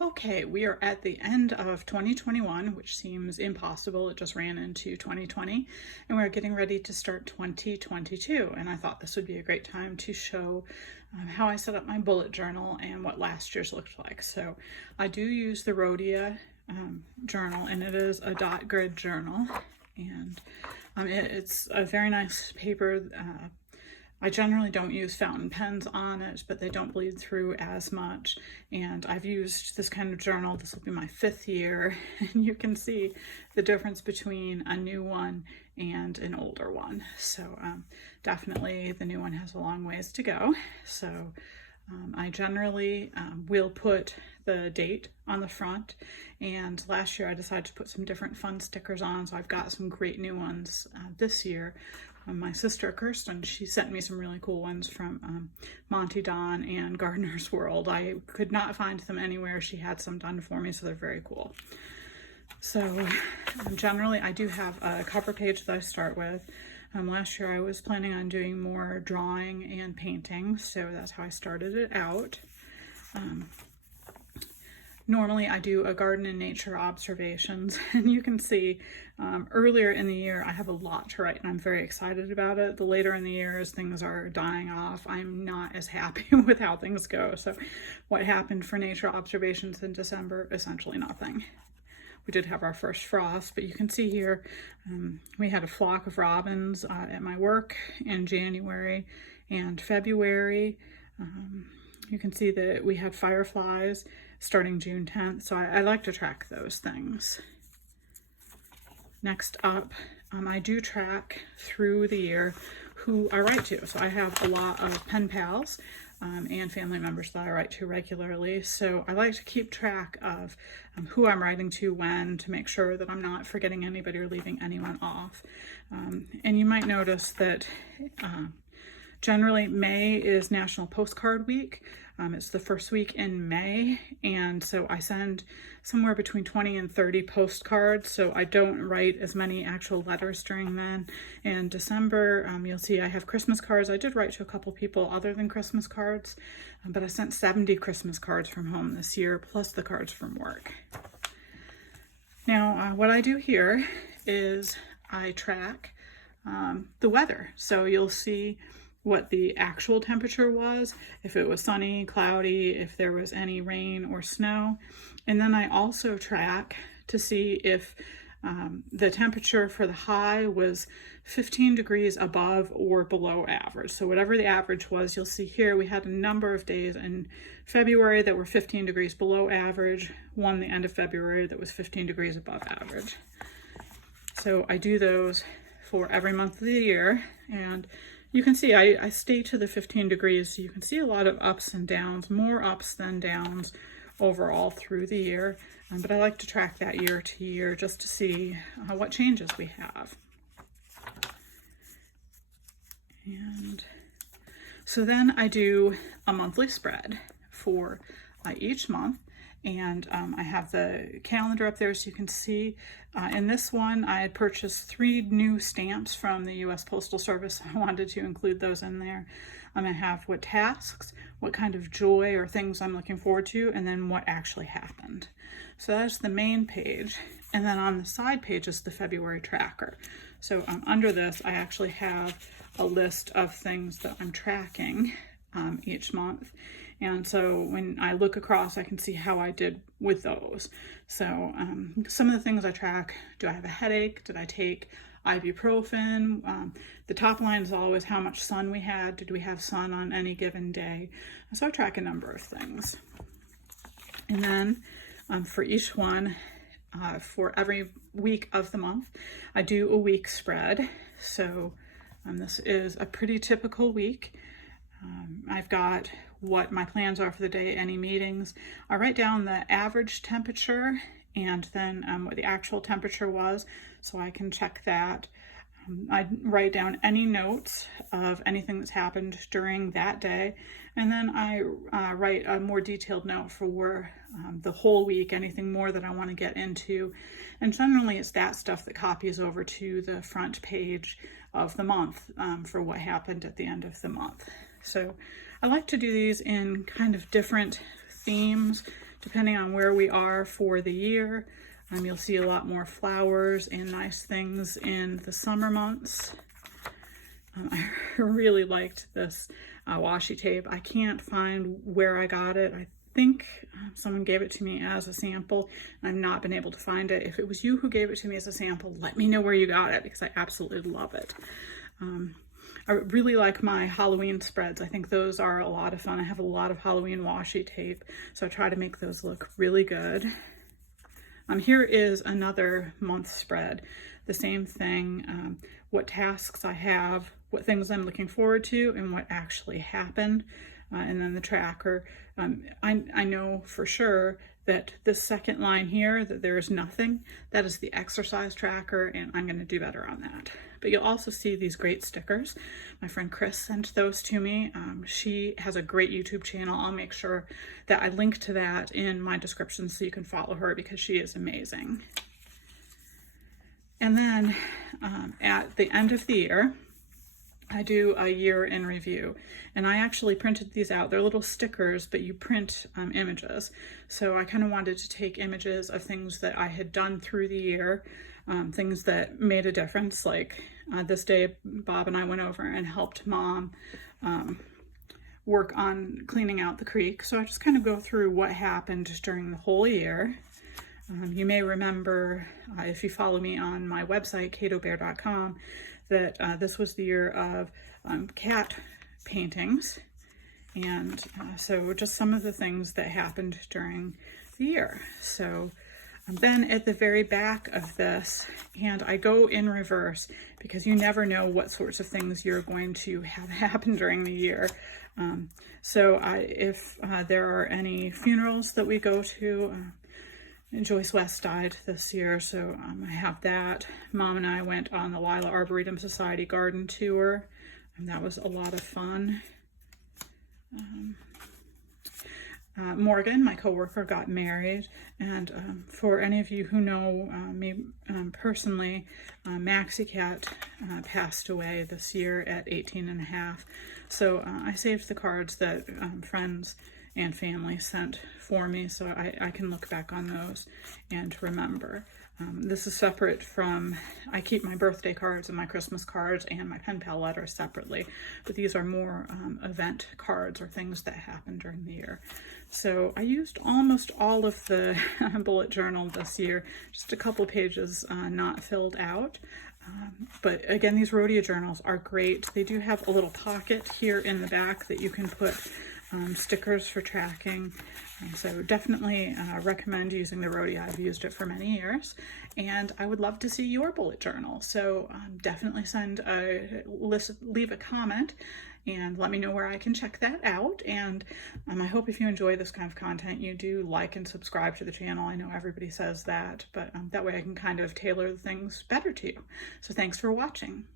Okay, we are at the end of 2021, which seems impossible. It just ran into 2020, and we're getting ready to start 2022. And I thought this would be a great time to show how I set up my bullet journal and what last year's looked like. So I do use the Rhodia journal, and it is a dot grid journal, and it's a very nice paper. I generally don't use fountain pens on it, but they don't bleed through as much. And I've used this kind of journal. This will be my 5th year, and you can see the difference between a new one and an older one. So definitely the new one has a long ways to go. So I generally will put the date on the front, and last year I decided to put some different fun stickers on, so I've got some great new ones this year. My sister Kirsten, she sent me some really cool ones from Monty Don and Gardener's World. I could not find them anywhere. She had some done for me, so they're very cool. So generally I do have a cover page that I start with. Last year I was planning on doing more drawing and painting, so that's how I started it out. Normally I do a garden and nature observations, and you can see earlier in the year I have a lot to write and I'm very excited about it. The later in the year as things are dying off, I'm not as happy with how things go. So what happened for nature observations in December? Essentially nothing. We did have our first frost, but you can see here we had a flock of robins at my work in January and February. You can see that we had fireflies starting June 10th, so I like to track those things. Next up, I do track through the year who I write to. So I have a lot of pen pals and family members that I write to regularly. So I like to keep track of who I'm writing to when, to make sure that I'm not forgetting anybody or leaving anyone off. And you might notice that generally May is National Postcard Week. It's the first week in May, and so I send somewhere between 20 and 30 postcards, so I don't write as many actual letters during then. In December, you'll see I have Christmas cards. I did write to a couple people other than Christmas cards, but I sent 70 Christmas cards from home this year, plus the cards from work. Now, what I do here is I track the weather. So you'll see what the actual temperature was, if it was sunny, cloudy, if there was any rain or snow. And then I also track to see if the temperature for the high was 15 degrees above or below average. So whatever the average was, you'll see here we had a number of days in February that were 15 degrees below average, one the end of February that was 15 degrees above average. So I do those for every month of the year, and you can see I stay to the 15 degrees, so you can see a lot of ups and downs, more ups than downs overall through the year. But I like to track that year to year just to see what changes we have. And so then I do a monthly spread for each month. And I have the calendar up there so you can see. In this one, I had purchased 3 new stamps from the U.S. Postal Service. I wanted to include those in there. I have what tasks, what kind of joy or things I'm looking forward to, and then what actually happened. So that's the main page. And then on the side page is the February tracker. So under this, I actually have a list of things that I'm tracking each month. And so when I look across, I can see how I did with those. So some of the things I track: do I have a headache? Did I take ibuprofen? The top line is always how much sun we had. Did we have sun on any given day? So I track a number of things. And then for each one, for every week of the month, I do a week spread. So this is a pretty typical week. I've got what my plans are for the day, any meetings. I write down the average temperature and then what the actual temperature was, so I can check that. I write down any notes of anything that's happened during that day, and then I write a more detailed note for the whole week, anything more that I want to get into. And generally it's that stuff that copies over to the front page of the month for what happened at the end of the month. So I like to do these in kind of different themes depending on where we are for the year. You'll see a lot more flowers and nice things in the summer months. I really liked this washi tape. I can't find where I got it. I think someone gave it to me as a sample, and I've not been able to find it. If it was you who gave it to me as a sample, let me know where you got it, because I absolutely love it. I really like my Halloween spreads. I think those are a lot of fun. I have a lot of Halloween washi tape, so I try to make those look really good. Here is another month spread. The same thing, what tasks I have, what things I'm looking forward to, and what actually happened. And then the tracker. I know for sure that this second line here, that there is nothing, that is the exercise tracker, and I'm going to do better on that. But you'll also see these great stickers. My friend Chris sent those to me. She has a great YouTube channel. I'll make sure that I link to that in my description so you can follow her, because she is amazing. And then at the end of the year, I do a year in review, and I actually printed these out. They're little stickers, but you print images. So I kind of wanted to take images of things that I had done through the year, things that made a difference. Like this day, Bob and I went over and helped Mom work on cleaning out the creek. So I just kind of go through what happened during the whole year. You may remember, if you follow me on my website, catobear.com, that this was the year of cat paintings. And so just some of the things that happened during the year. So then at the very back of this, and I go in reverse because you never know what sorts of things you're going to have happen during the year. If there are any funerals that we go to, Joyce West died this year, so I have that. Mom and I went on the Lila Arboretum Society garden tour, and that was a lot of fun. Morgan, my coworker, got married, and for any of you who know me personally, Maxie Cat passed away this year at 18 and a half. So I saved the cards that friends and family sent for me, so I can look back on those and remember. This is separate from, I keep my birthday cards and my Christmas cards and my pen pal letters separately, but these are more event cards or things that happened during the year. So I used almost all of the bullet journal this year, just a couple pages not filled out. But again, these rodeo journals are great. They do have a little pocket here in the back that you can put stickers for tracking. So definitely recommend using the rodeo. I've used it for many years, and I would love to see your bullet journal. So definitely leave a comment and let me know where I can check that out. And I hope if you enjoy this kind of content, you do like and subscribe to the channel. I know everybody says that, but that way I can kind of tailor the things better to you. So thanks for watching.